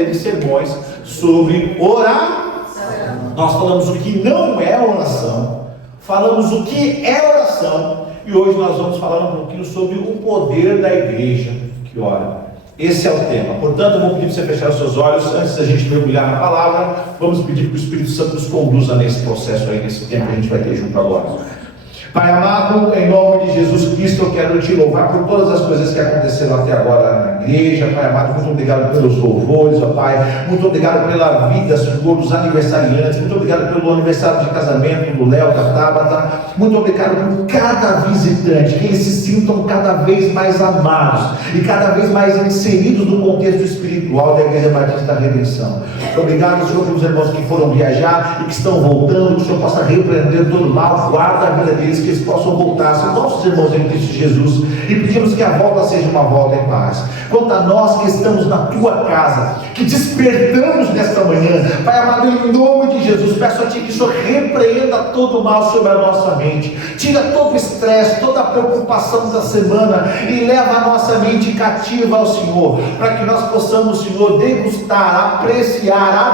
série de sermões sobre oração. Nós falamos o que não é oração, falamos o que é oração, e hoje nós vamos falar um pouquinho sobre o poder da igreja que ora. Esse é o tema. Portanto, eu vou pedir para você fechar os seus olhos. Antes da gente mergulhar na palavra, vamos pedir que o Espírito Santo nos conduza nesse processo aí, nesse tempo que a gente vai ter junto agora. Pai amado, em nome de Jesus Cristo, eu quero te louvar por todas as coisas que aconteceram até agora na igreja. Pai amado, muito obrigado pelos louvores, ó Pai. Muito obrigado pela vida, Senhor, dos aniversariantes. Muito obrigado pelo aniversário de casamento do Léo, da Tabata. Muito obrigado por cada visitante, que eles se sintam cada vez mais amados e cada vez mais inseridos no contexto espiritual da Igreja Batista da Redenção. Muito obrigado, Senhor, pelos irmãos que foram viajar e que estão voltando, que o Senhor possa repreender todo mal, guarda a vida deles, que eles possam voltar, são nossos irmãos em Cristo Jesus, e pedimos que a volta seja uma volta em paz. Quanto a nós que estamos na tua casa, que despertamos nesta manhã, Pai amado, em nome de Jesus, peço a ti que o Senhor repreenda todo o mal sobre a nossa mente, tira todo o estresse, toda a preocupação da semana e leva a nossa mente cativa ao Senhor, para que nós possamos, Senhor, degustar, apreciar,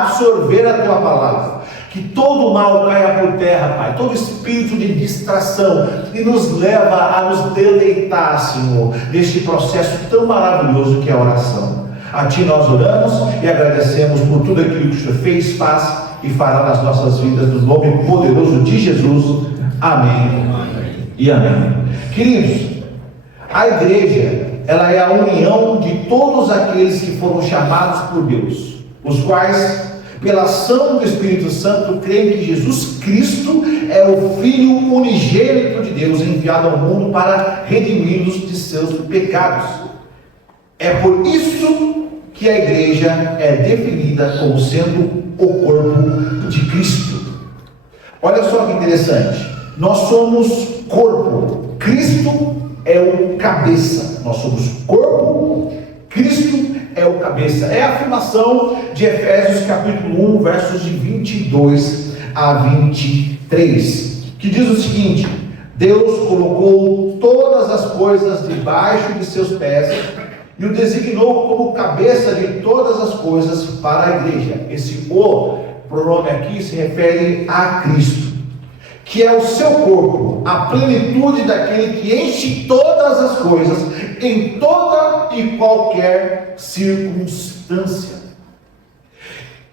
absorver a tua palavra. Que todo mal caia por terra, Pai, todo espírito de distração, e nos leva a nos deleitar, Senhor, neste processo tão maravilhoso que é a oração. A Ti nós oramos e agradecemos por tudo aquilo que o Senhor fez, faz e fará nas nossas vidas, no nome poderoso de Jesus. Amém e amém. Queridos, a igreja, ela é a união de todos aqueles que foram chamados por Deus, os quais, pela ação do Espírito Santo, creem que Jesus Cristo é o Filho unigênito de Deus, enviado ao mundo para redimi-los de seus pecados. É por isso que a igreja é definida como sendo o corpo de Cristo. Olha só que interessante, nós somos corpo, Cristo é o cabeça, nós somos corpo, Cristo é o cabeça. É a afirmação de Efésios capítulo 1, versos de 22 a 23, que diz o seguinte: Deus colocou todas as coisas debaixo de seus pés e o designou como cabeça de todas as coisas para a igreja. Esse o pronome aqui se refere a Cristo, que é o seu corpo, a plenitude daquele que enche todas as coisas em toda e qualquer circunstância.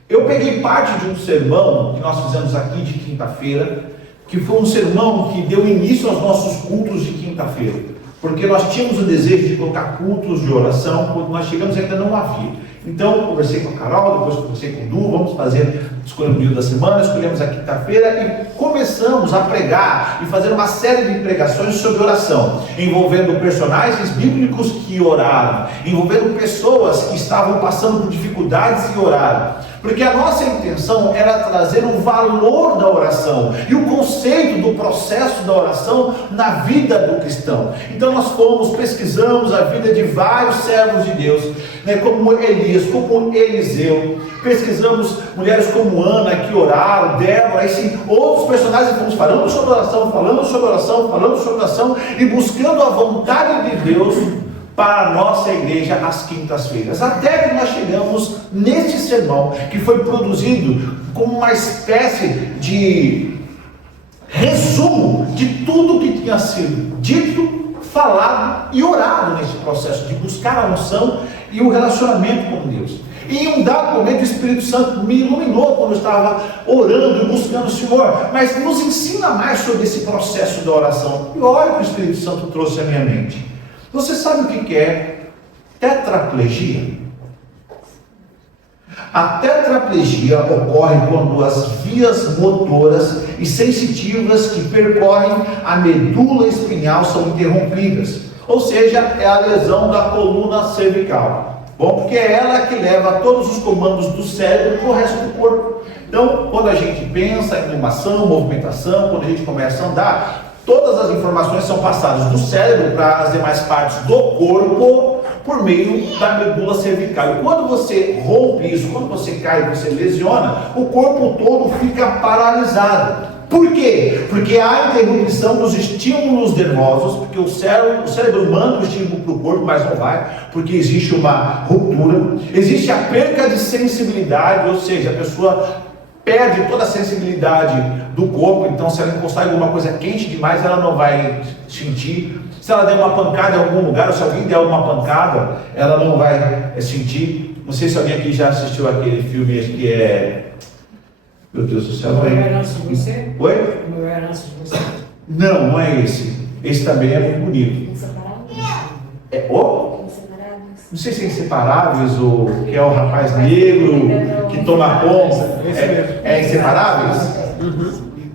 Eu peguei parte de um sermão que nós fizemos aqui de quinta-feira, que foi um sermão que deu início aos nossos cultos de quinta-feira, porque nós tínhamos o desejo de colocar cultos de oração. Quando nós chegamos ainda não havia. Então, conversei com a Carol, depois conversei com o Du, vamos fazer, escolhemos o dia da semana, escolhemos a quinta-feira e começamos a pregar e fazer uma série de pregações sobre oração, envolvendo personagens bíblicos que oraram, envolvendo pessoas que estavam passando por dificuldades e oraram, porque a nossa intenção era trazer o valor da oração e o conceito do processo da oração na vida do cristão. Então nós pesquisamos a vida de vários servos de Deus, como Elias, como Eliseu, pesquisamos mulheres como Ana que oraram, Débora, e sim, outros personagens, fomos falando sobre oração, falando sobre oração, falando sobre oração e buscando a vontade de Deus para a nossa igreja às quintas-feiras, até que nós chegamos neste sermão, que foi produzido como uma espécie de resumo de tudo que tinha sido dito, falado e orado nesse processo de buscar a unção e o relacionamento com Deus. E em um dado momento o Espírito Santo me iluminou quando eu estava orando e buscando o Senhor, mas nos ensina mais sobre esse processo da oração. E olha o que o Espírito Santo trouxe à minha mente. Você sabe o que é tetraplegia? A tetraplegia ocorre quando as vias motoras e sensitivas que percorrem a medula espinhal são interrompidas, ou seja, é a lesão da coluna cervical. Bom, porque é ela que leva todos os comandos do cérebro para o resto do corpo. Então, quando a gente pensa em uma ação, movimentação, quando a gente começa a andar, todas as informações são passadas do cérebro para as demais partes do corpo por meio da medula cervical. E quando você rompe isso, quando você cai, você lesiona, o corpo todo fica paralisado. Por quê? Porque porque há interrupção dos estímulos nervosos, porque o cérebro manda o estímulo para o corpo, mas não vai, porque existe uma ruptura. Existe a perca de sensibilidade, ou seja, a pessoa perde toda a sensibilidade do corpo. Então, se ela encostar em alguma coisa quente demais, ela não vai sentir. Se ela der uma pancada em algum lugar, ou se alguém der uma pancada, ela não vai sentir. Não sei se alguém aqui já assistiu aquele filme que é... Meu Deus do céu, não é? Mulher antes de você? Oi? Mulher antes de você? Não, não é esse. Esse também é muito bonito. É o? Não sei se é Inseparáveis ou que é o rapaz negro que toma conta. É Inseparáveis?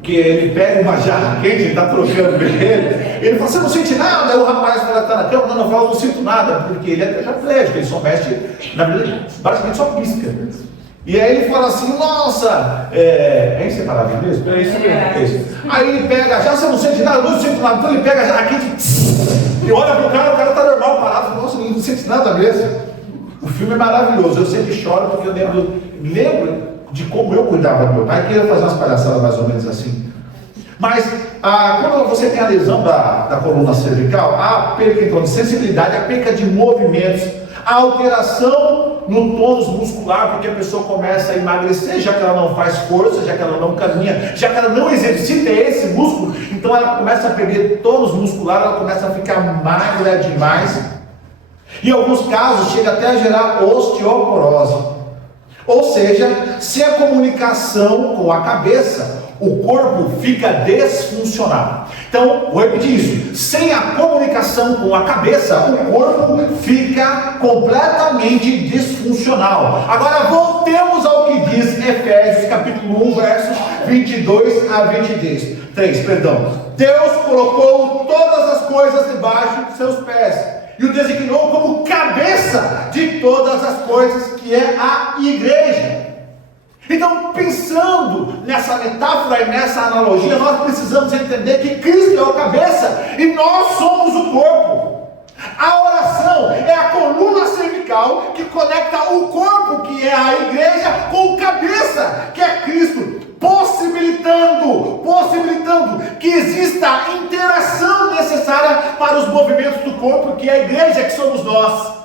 Que ele pega uma jarra quente, ele está trocando ele. Ele fala, você não sente nada? Aí o rapaz que está na cama, não, eu não sinto nada, porque ele é tetraplégico, ele só mexe, na verdade, basicamente só pisca. E aí ele fala assim, nossa, é Inseparável mesmo? É isso mesmo. Aí ele pega, já você não sente nada, eu não sinto nada, então ele pega a jarra quente e olha pro cara, o cara está normal, parado, nossa, não sente nada mesmo. O filme é maravilhoso, eu sempre choro porque eu lembro de como eu cuidava do meu pai, que ia fazer umas palhaçadas mais ou menos assim. Mas quando você tem a lesão da coluna cervical, há perca então de sensibilidade, a perca de movimentos, a alteração no tônus muscular, porque a pessoa começa a emagrecer, já que ela não faz força, já que ela não caminha, já que ela não exercita esse músculo, então ela começa a perder tônus muscular, ela começa a ficar magra demais. Em alguns casos chega até a gerar osteoporose. Ou seja, sem a comunicação com a cabeça, o corpo fica desfuncional. Então, vou repetir isso: sem a comunicação com a cabeça, o corpo fica completamente disfuncional. Agora, voltemos ao que diz Efésios capítulo 1, versos 22 a 23. Deus colocou todas as coisas debaixo de seus pés e o designou como cabeça de todas as coisas, que é a igreja. Então, pensando nessa metáfora e nessa analogia, nós precisamos entender que Cristo é a cabeça e nós somos o corpo. A oração é a coluna cervical que conecta o corpo, que é a igreja, com a cabeça, que é Cristo, possibilitando que exista a interação necessária para os movimentos do corpo, que é a igreja, que somos nós.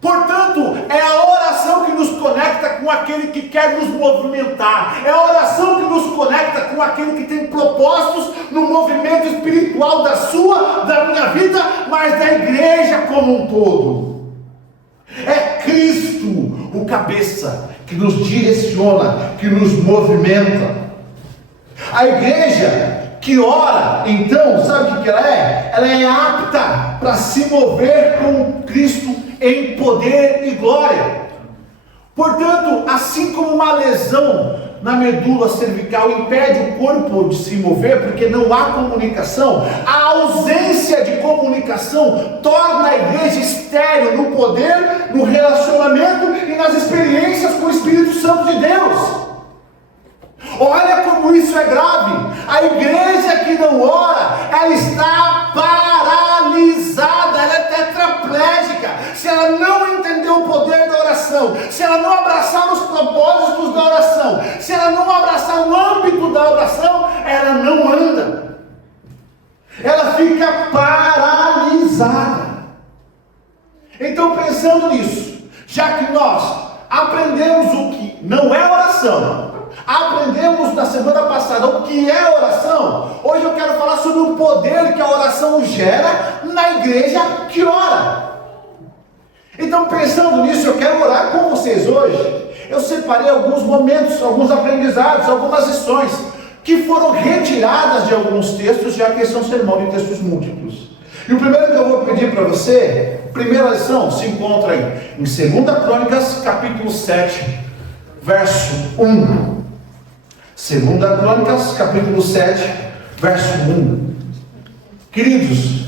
Portanto, é a oração que nos conecta com aquele que quer nos movimentar, é a oração que nos conecta com aquele que tem propósitos no movimento espiritual da minha vida, mas da igreja como um todo. É Cristo, o cabeça, que nos direciona, que nos movimenta. A igreja que ora, então, sabe o que ela é? Ela é apta para se mover com Cristo em poder e glória. Portanto, assim como uma lesão na medula cervical impede o corpo de se mover, porque não há comunicação, a ausência de comunicação torna a igreja estéril no poder, no relacionamento e nas experiências com o Espírito Santo de Deus. Olha como isso é grave. A igreja que não ora, ela está paralisada, ela é tetraplégica. Se ela não entender o poder da oração, se ela não abraçar os propósitos da oração, se ela não abraçar o âmbito da oração, ela não anda. Ela fica paralisada. Então, pensando nisso, já que nós aprendemos o que não é oração, aprendemos na semana passada o que é oração, hoje eu quero falar sobre o poder que a oração gera na igreja que ora. Então, pensando nisso, eu quero orar com vocês hoje. Eu separei alguns momentos, alguns aprendizados, algumas lições que foram retiradas de alguns textos, já que esse é um sermão de textos múltiplos. E o primeiro que eu vou pedir para você, a primeira lição, se encontra aí em 2 Crônicas, capítulo 7, verso 1. 2 Crônicas, capítulo 7, verso 1. Queridos,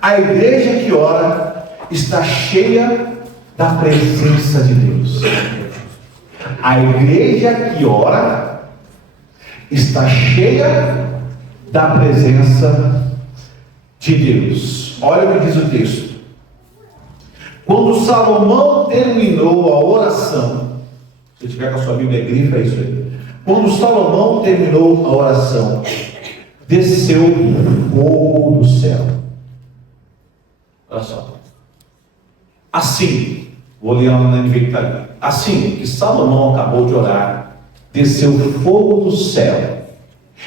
a igreja que ora está cheia da presença de Deus. A igreja que ora está cheia da presença de Deus. Olha o que diz o texto. Quando Salomão terminou a oração, se tiver com a sua Bíblia, grifa isso aí. Quando Salomão terminou a oração, desceu fogo do céu. Olha só. Assim, vou ler na NVI que está ali. Assim que Salomão acabou de orar, desceu fogo do céu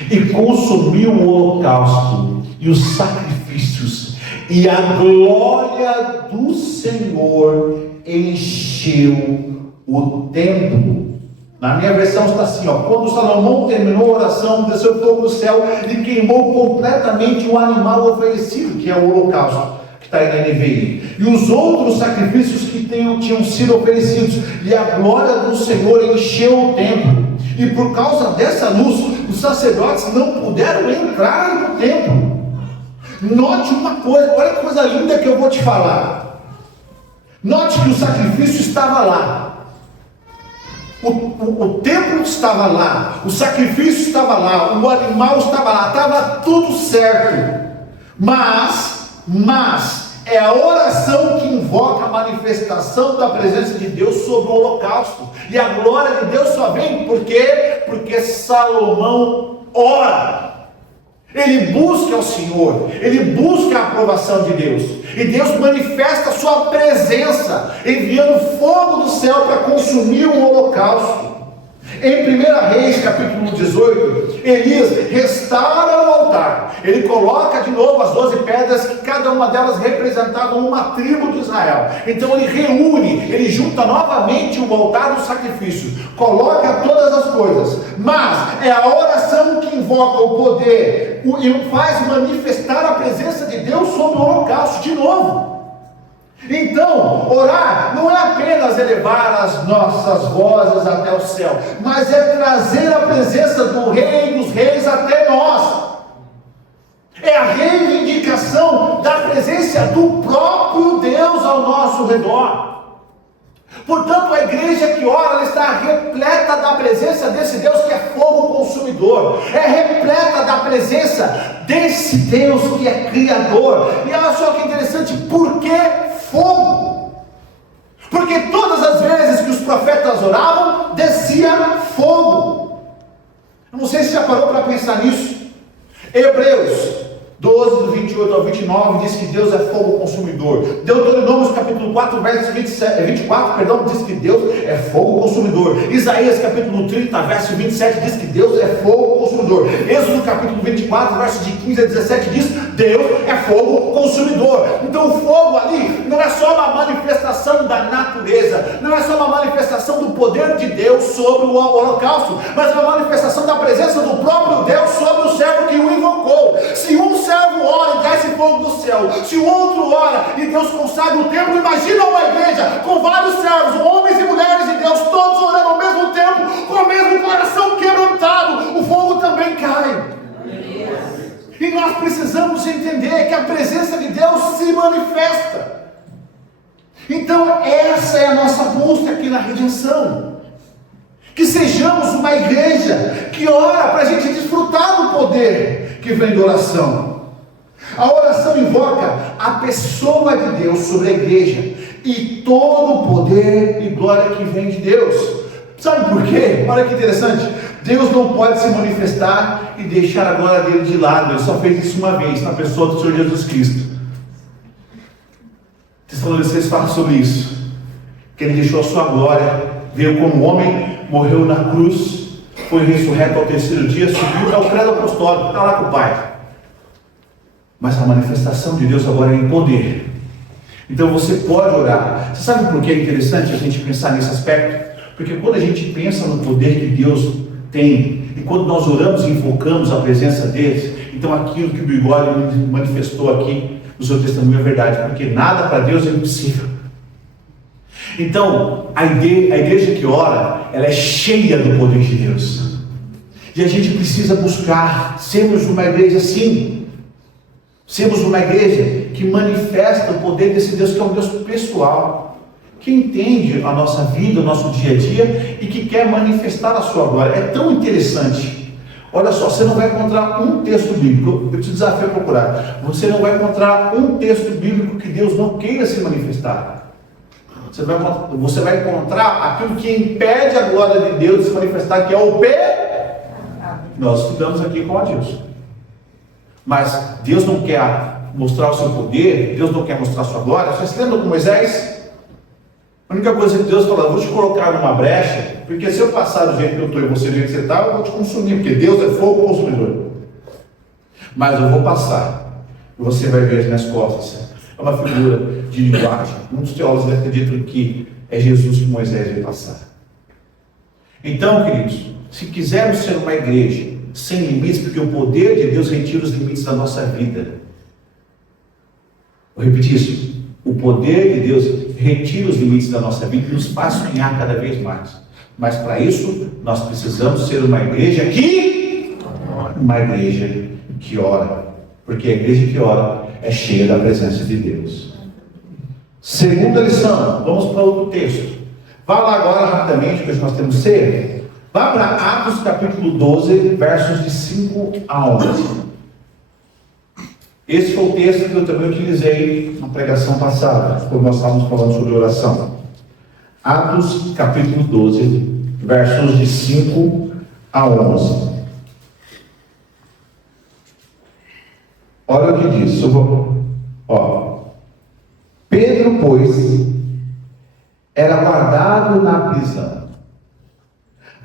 e consumiu o holocausto e os sacrifícios, e a glória do Senhor encheu o templo. Na minha versão está assim, ó: quando Salomão terminou a oração, desceu fogo do céu e queimou completamente o animal oferecido, que é o holocausto, que está aí na NVI, e os outros sacrifícios que tinham sido oferecidos, e a glória do Senhor encheu o templo. E por causa dessa luz, os sacerdotes não puderam entrar no templo. Note uma coisa, olha que coisa linda que eu vou te falar. Note que o sacrifício estava lá. O templo estava lá, o sacrifício estava lá, o animal estava lá, estava tudo certo. Mas é a oração que invoca a manifestação da presença de Deus sobre o holocausto. E a glória de Deus só vem por quê? Porque Salomão ora. Ele busca o Senhor, ele busca a aprovação de Deus, e Deus manifesta a sua presença, enviando fogo do céu para consumir o holocausto. Em 1 Reis, capítulo 18, Elias restaura o altar. Ele coloca de novo as 12 pedras, que cada uma delas representava uma tribo de Israel. Então ele reúne, ele junta novamente o altar do sacrifício, coloca todas as coisas. Mas é a oração que invoca o poder e faz manifestar a presença de Deus sobre o holocausto de novo. Então, orar não é apenas elevar as nossas vozes até o céu, mas é trazer a presença do Rei dos Reis até nós. É a reivindicação da presença do próprio Deus ao nosso redor. Portanto, a igreja que ora, ela está repleta da presença desse Deus que é fogo consumidor, é repleta da presença desse Deus que é criador. E olha só que interessante, por que fogo? Porque todas as vezes que os profetas oravam, descia fogo. Eu não sei se já parou para pensar nisso. Hebreus 12, do 28 ao 29, diz que Deus é fogo consumidor. Deuteronômio capítulo 4, verso 24, diz que Deus é fogo consumidor. Isaías capítulo 30, verso 27, diz que Deus é fogo consumidor. Êxodo capítulo 24, verso de 15 a 17, diz: Deus é fogo consumidor. Então o fogo ali não é só uma manifestação da natureza, não é só uma manifestação do poder de Deus sobre o holocausto, mas é uma manifestação da presença do próprio Deus sobre o servo que o invocou. Se um servo ora e desce fogo do céu, se o outro ora e Deus consagra o templo, imagina uma igreja com vários servos, homens e mulheres de Deus, todos orando ao mesmo tempo, com o mesmo coração quebrantado, o fogo também cai. E nós precisamos entender que a presença de Deus se manifesta. Então essa é a nossa busca aqui na redenção, que sejamos uma igreja que ora para a gente desfrutar do poder que vem da oração. A oração invoca a pessoa de Deus sobre a igreja e todo o poder e glória que vem de Deus. Sabe por quê? Olha que interessante. Deus não pode se manifestar e deixar a glória dele de lado. Ele só fez isso uma vez, na pessoa do Senhor Jesus Cristo. Tessalonicenses fala sobre isso, que ele deixou a sua glória, veio como homem, morreu na cruz, foi ressurreto ao terceiro dia, subiu ao credo apostólico, está lá com o Pai. Mas a manifestação de Deus agora é em poder. Então você pode orar. Você sabe por que é interessante a gente pensar nesse aspecto? Porque quando a gente pensa no poder que Deus tem, e quando nós oramos e invocamos a presença deles, então aquilo que o Bigode manifestou aqui no seu testemunho é verdade, porque nada para Deus é impossível. Então a igreja que ora, ela é cheia do poder de Deus, e a gente precisa buscar sermos uma igreja assim. Sermos uma igreja que manifesta o poder desse Deus, que é um Deus pessoal, que entende a nossa vida, o nosso dia a dia, e que quer manifestar a sua glória. É tão interessante. Olha só, você não vai encontrar um texto bíblico, eu te desafio a procurar, você não vai encontrar um texto bíblico que Deus não queira se manifestar. Você vai encontrar aquilo que impede a glória de Deus de se manifestar, que é o pecado. Nós estudamos aqui com a Deus. Mas Deus não quer mostrar o seu poder, Deus não quer mostrar a sua glória. Vocês se lembram com Moisés? A única coisa que Deus falou: eu vou te colocar numa brecha, porque se eu passar do jeito que eu estou e você do jeito que você está, eu vou te consumir, porque Deus é fogo consumidor. Mas eu vou passar, e você vai ver as minhas costas. É uma figura de linguagem. Muitos teólogos acreditam que é Jesus que Moisés veio passar. Então, queridos, se quisermos ser uma igreja sem limites, porque o poder de Deus retira os limites da nossa vida. Vou repetir isso. O poder de Deus retira os limites da nossa vida e nos faz sonhar cada vez mais. Mas para isso, nós precisamos ser uma igreja que ora. Porque a igreja que ora é cheia da presença de Deus. Segunda lição, vamos para outro texto. Vá lá agora rapidamente, porque nós temos ceia. Vá para Atos capítulo 12, versos de 5 a 11. Esse foi o texto que eu também utilizei na pregação passada, quando nós estávamos falando sobre oração. Atos capítulo 12, versos de 5 a 11. Olha o que diz. Pedro, pois, era guardado na prisão,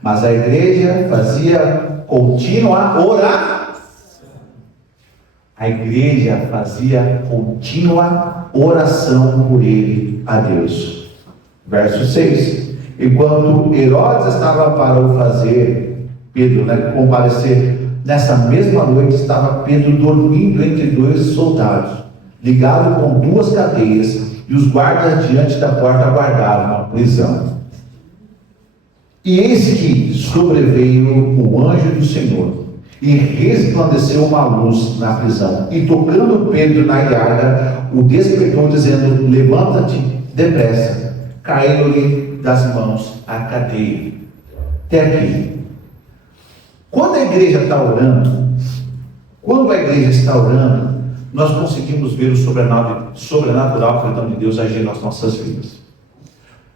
mas a igreja fazia contínua oração. A igreja fazia contínua oração por ele a Deus. Verso 6. Enquanto Herodes estava para o fazer Pedro comparecer, nessa mesma noite estava Pedro dormindo entre dois soldados, ligado com duas cadeias, e os guardas diante da porta aguardavam a prisão. E eis que sobreveio o anjo do Senhor, e resplandeceu uma luz na prisão, e tocando Pedro na llaga, o despertou, dizendo: levanta-te depressa. Caiu-lhe das mãos a cadeia. Até aqui. Quando a igreja está orando, nós conseguimos ver o sobrenatural, perdão, de Deus agir nas nossas vidas.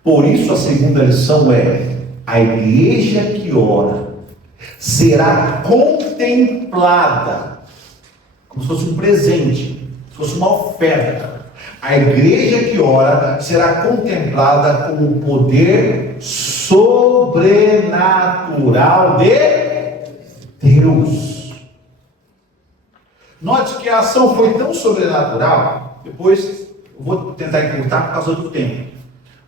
Por isso a segunda lição é: a igreja que ora será contemplada, como se fosse um presente, se fosse uma oferta. A igreja que ora será contemplada com o poder sobrenatural de Deus. Note que a ação foi tão sobrenatural. Depois eu vou tentar encurtar por causa do tempo.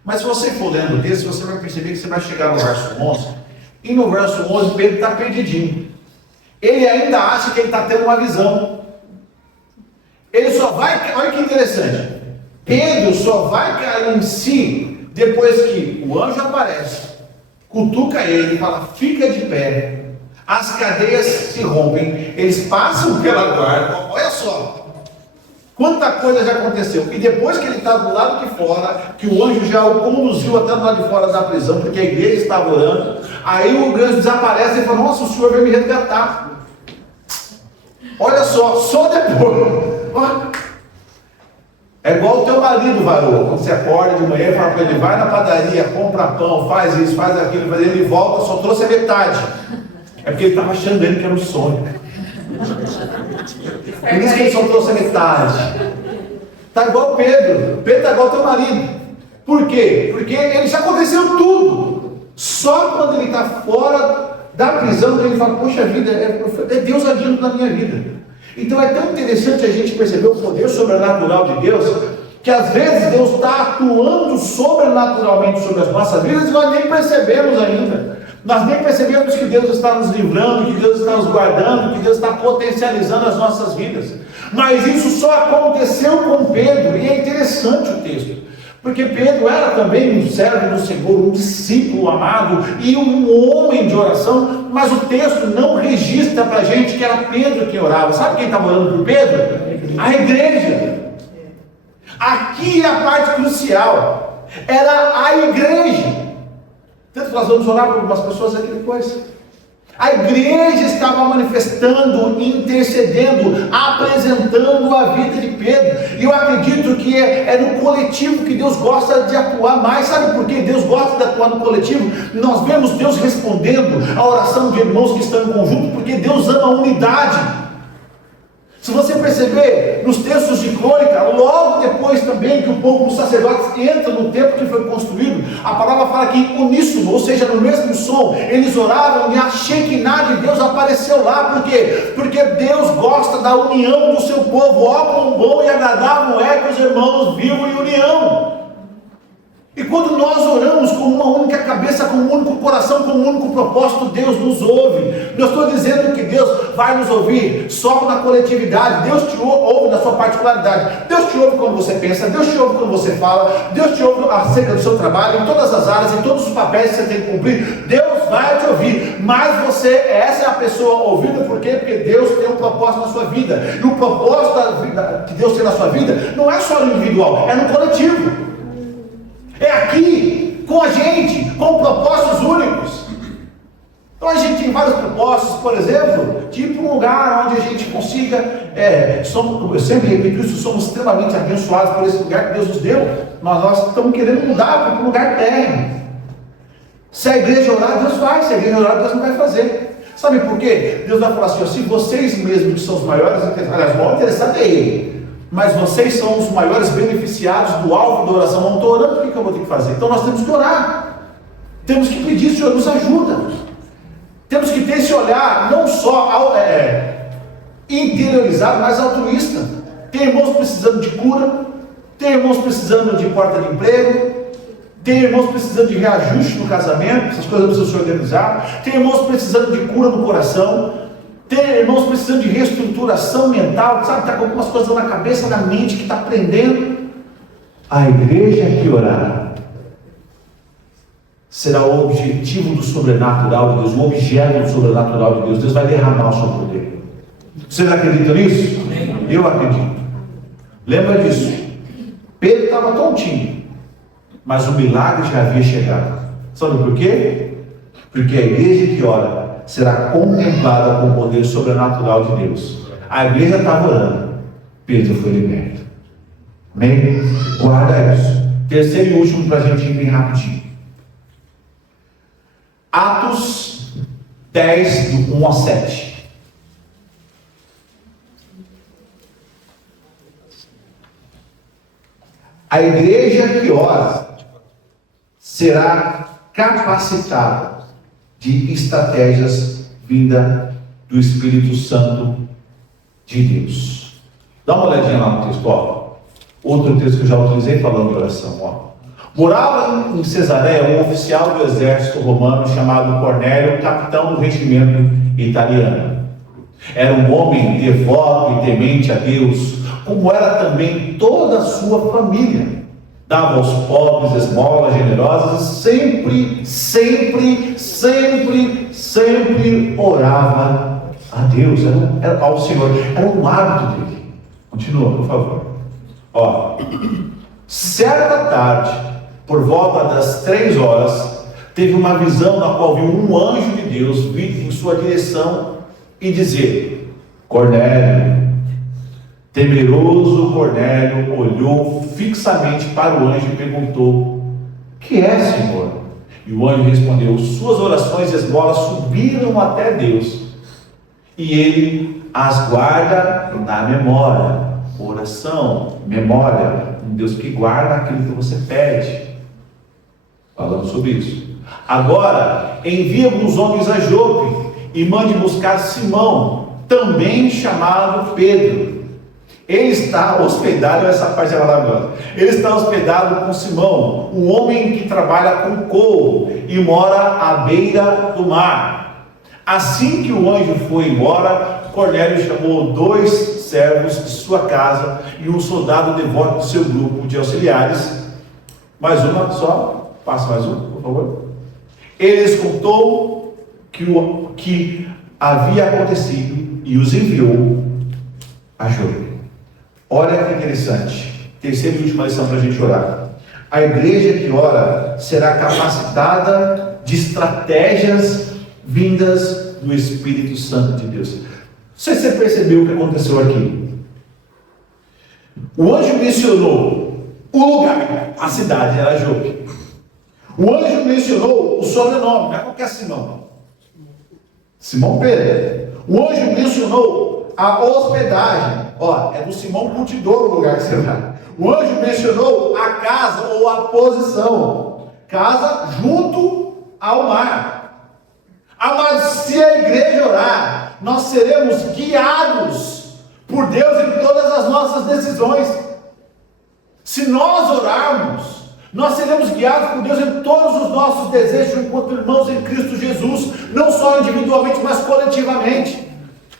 Mas se você for lendo o texto, você vai perceber que você vai chegar no verso 11. E no verso 11, Pedro está perdidinho. Ele ainda acha que ele está tendo uma visão. Ele só vai, olha que interessante, Pedro só vai cair em si depois que o anjo aparece, cutuca ele e fala: fica de pé. As cadeias se rompem, eles passam pela guarda. Olha só quanta coisa já aconteceu. E depois que ele está do lado de fora, que o anjo já o conduziu até do lado de fora da prisão, porque a igreja estava orando, aí o anjo desaparece e fala: nossa, o Senhor veio me resgatar. Olha só depois. É igual o teu marido, varô, quando você acorda de manhã e fala para ele: vai na padaria, compra pão, faz isso, faz aquilo, ele volta, só trouxe a metade. É porque ele estava achando que era um sonho. Por isso que ele só trouxe a metade. Está igual Pedro está igual teu marido. Por quê? Porque ele já aconteceu tudo. Só quando ele está fora da prisão que ele fala: poxa vida, é Deus agindo na minha vida. Então é tão interessante a gente perceber o poder sobrenatural de Deus, que às vezes Deus está atuando sobrenaturalmente sobre as nossas vidas e nós nem percebemos ainda. Nós nem percebemos que Deus está nos livrando, que Deus está nos guardando, que Deus está potencializando as nossas vidas. Mas isso só aconteceu com Pedro, e é interessante o texto, porque Pedro era também um servo do Senhor, um discípulo amado e um homem de oração, mas o texto não registra para a gente que era Pedro que orava. Sabe quem estava orando por Pedro? A igreja. Aqui é a parte crucial, era a igreja. Tanto que nós vamos orar por algumas pessoas aqui depois. A igreja estava manifestando, intercedendo, apresentando a vida de Pedro. E eu acredito que é no coletivo que Deus gosta de atuar mais. Sabe por que Deus gosta de atuar no coletivo? Nós vemos Deus respondendo a oração de irmãos que estão em conjunto, porque Deus ama a unidade. Se perceber nos textos de Crônica, logo depois também que o povo, os sacerdotes entram no templo que foi construído, a palavra fala que uníssono, ou seja, no mesmo som, eles oravam e a Shekinah de Deus apareceu lá. Por quê? Porque Deus gosta da união do seu povo. Ó, quão bom e agradável é que os irmãos vivam em união. E quando nós oramos com uma única cabeça, com um único coração, com um único propósito, Deus nos ouve. Não estou dizendo que Deus vai nos ouvir só na coletividade. Deus te ouve na sua particularidade. Deus te ouve quando você pensa, Deus te ouve quando você fala, Deus te ouve acerca do seu trabalho, em todas as áreas, em todos os papéis que você tem que cumprir. Deus vai te ouvir, mas essa é a pessoa ouvida. Por quê? Porque Deus tem um propósito na sua vida. E o propósito que Deus tem na sua vida não é só no individual, é no coletivo. É aqui, com a gente, com propósitos únicos. Então a gente tem vários propósitos, por exemplo, tipo um lugar onde a gente consiga, eu sempre repito isso, somos extremamente abençoados por esse lugar que Deus nos deu, mas nós estamos querendo mudar para um lugar terreno. Se a igreja orar, Deus faz; se a igreja orar, Deus não vai fazer. Sabe por quê? Deus vai falar assim: ó, se vocês mesmos que são os maiores, aliás, o maior interessado é Ele, mas vocês são os maiores beneficiados do alvo da oração. Não estou orando, o que eu vou ter que fazer? Então nós temos que orar, temos que pedir: Senhor, nos ajuda. Temos que ter esse olhar não só interiorizado, mas altruísta. Tem irmãos precisando de cura, tem irmãos precisando de porta de emprego, tem irmãos precisando de reajuste no casamento, essas coisas precisam se organizar, tem irmãos precisando de cura no coração, tem irmãos precisando de reestruturação mental, sabe, está com algumas coisas na cabeça, na mente, que está aprendendo. A igreja que orar será o objetivo do sobrenatural de Deus, o objeto do sobrenatural de Deus. Deus vai derramar o seu poder. Vocês acreditam nisso? Eu acredito. Lembra disso? Pedro estava tontinho, mas o milagre já havia chegado. Sabe por quê? Porque a igreja que ora será contemplada com o poder sobrenatural de Deus. A igreja estava orando, Pedro foi liberto. Amém? Guarda isso. Terceiro e último, para a gente ir bem rapidinho. Atos 10, do 1 a 7. A igreja que ora será capacitada de estratégias vinda do Espírito Santo de Deus. Dá uma olhadinha lá no texto, ó. Outro texto que eu já utilizei falando de oração, ó. Morava em Cesareia um oficial do exército romano chamado Cornélio, capitão do regimento italiano. Era um homem devoto e temente a Deus, como era também toda a sua família. Dava aos pobres esmolas generosas e sempre orava a Deus, era ao Senhor, era um hábito dele. Continua, por favor. Ó, certa tarde, por volta das 3 horas, teve uma visão na qual viu um anjo de Deus vir em sua direção e dizer: Cornélio. Temeroso Cornélio olhou fixamente para o anjo e perguntou: que é, Senhor? E o anjo respondeu: suas orações e esmolas subiram até Deus, e Ele as guarda na memória. Oração, memória, um Deus que guarda aquilo que você pede. Falando sobre isso. Agora, envia alguns homens a Jope e mande buscar Simão, também chamado Pedro. Ele está hospedado, essa parte é maravilhosa. Ele está hospedado com Simão, um homem que trabalha com couro e mora à beira do mar. Assim que o anjo foi embora, Cornélio chamou 2 servos de sua casa e um soldado devoto do seu grupo de auxiliares. Mais uma só, passa mais um, por favor. Ele lhes contou o que havia acontecido e os enviou a Jope. Olha que interessante. Terceira e última lição para a gente orar. A igreja que ora será capacitada de estratégias vindas do Espírito Santo de Deus. Não sei se você percebeu o que aconteceu aqui. O anjo mencionou o lugar, a cidade era Jope. O anjo mencionou o sobrenome, não é qualquer Simão. Simão Pedro. O anjo mencionou a hospedagem. Ó, é do Simão Curtidor o lugar que você vai. O anjo mencionou a casa ou a posição. Casa junto ao mar. Mas se a igreja orar, nós seremos guiados por Deus em todas as nossas decisões. Se nós orarmos, nós seremos guiados por Deus em todos os nossos desejos enquanto irmãos em Cristo Jesus, não só individualmente, mas coletivamente.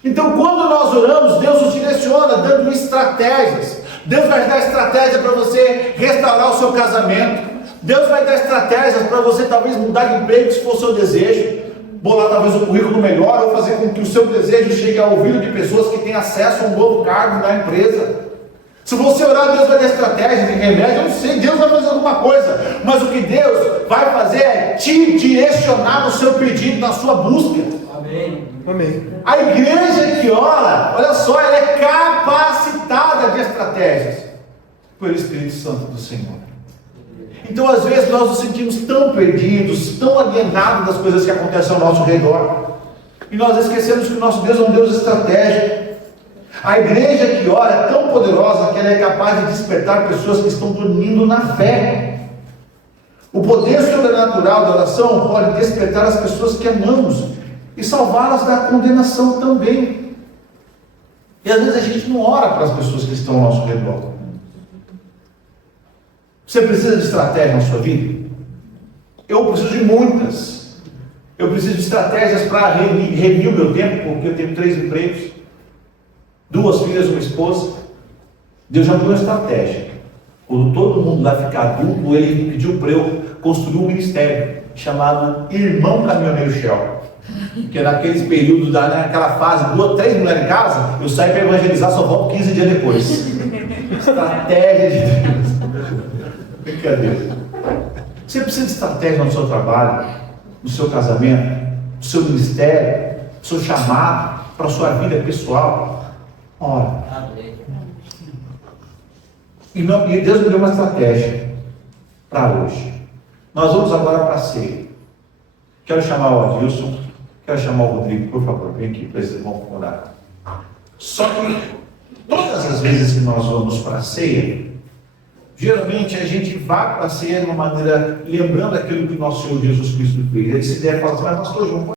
Então, quando nós oramos, Deus nos direciona, dando estratégias. Deus vai dar estratégia para você restaurar o seu casamento. Deus vai dar estratégias para você talvez mudar de emprego, se for o seu desejo, bolar talvez um currículo melhor, ou fazer com que o seu desejo chegue ao ouvido de pessoas que têm acesso a um novo cargo na empresa. Se você orar, Deus vai dar estratégia de remédio, eu não sei, Deus vai fazer alguma coisa, mas o que Deus vai fazer é te direcionar no seu pedido, na sua busca. Amém. Amém. A igreja que ora, olha só, ela é capacitada de estratégias pelo Espírito Santo do Senhor. Então, às vezes, nós nos sentimos tão perdidos, tão alienados das coisas que acontecem ao nosso redor, e nós esquecemos que o nosso Deus é um Deus estratégico. A igreja que ora é tão poderosa que ela é capaz de despertar pessoas que estão dormindo na fé. O poder sobrenatural da oração pode despertar as pessoas que amamos e salvá-las da condenação também. E às vezes a gente não ora para as pessoas que estão ao nosso redor. Você precisa de estratégia na sua vida? Eu preciso de muitas. Eu preciso de estratégias para remir o meu tempo, porque eu tenho 3 empregos, 2 filhas, uma esposa. Deus já me deu uma estratégia. Quando todo mundo vai ficar adulto, ele pediu para eu construir um ministério chamado Irmão Caminhoneiro Shell. Que naqueles períodos, naquela fase, 2, 3 mulheres em casa, eu saio para evangelizar, só volto 15 dias depois. Estratégia de Deus. Brincadeira. Você precisa de estratégia no seu trabalho, no seu casamento, no seu ministério, no seu chamado, para a sua vida pessoal. Ora. E Deus me deu uma estratégia para hoje. Nós vamos agora para a ceia. Quero chamar o Adilson, quero chamar o Rodrigo, por favor, vem aqui para vocês vão orar. Só que todas as vezes que nós vamos para a ceia, geralmente a gente vai para a ceia de uma maneira lembrando aquilo que nosso Senhor Jesus Cristo fez. Ele se der e fala assim, mas pastor João,